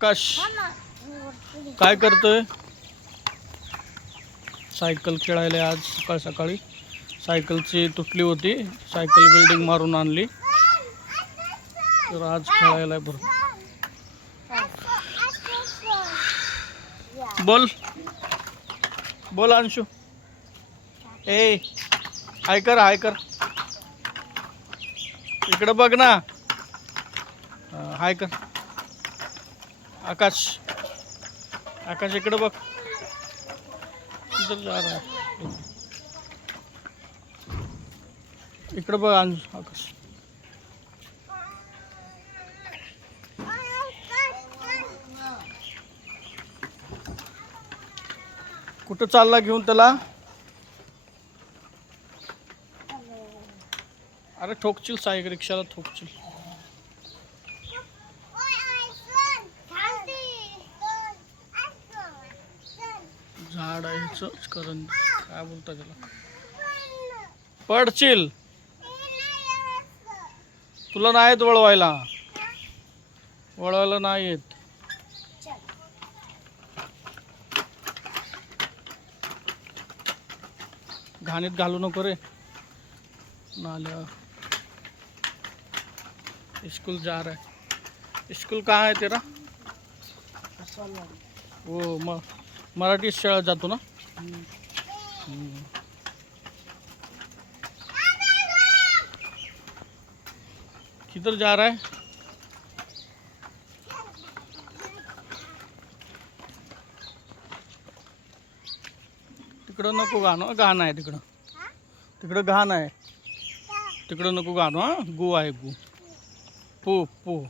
आकाश काय करतोय? सायकल खेळायला आज सकाळ सकाळी. सायकलची तुटली होती, सायकल बिल्डिंग मारून आणली, तर आज खेळायला. बरं बोल बोल अंशू. ए हाय कर, हाय कर, इकडे बघ ना. हाय कर. आकाश, आकाश इकडे बघ. किधर जा रहा है? इकडे बघ आकाश. कुठं चालला घेऊन त्याला? अरे ठोकशील, सायकल रिक्षाला ठोकशील. झाड आहे करण, काय बोलता त्याला? पडशील. तुला नाही येत वळवायला, वळवायला नाही येत. घाणीत घालू नको रे नाल्या. स्कूल जा रहा है. स्कूल कहाँ है तेरा? वो मराठी शाळा जातो ना. किधर जा रहा है? तिकडं नको गाणं, घाण आहे तिकडं. तिकडं घाण आहे, तिकडं नको गाणं. हा गु आहे, गु. पू पू.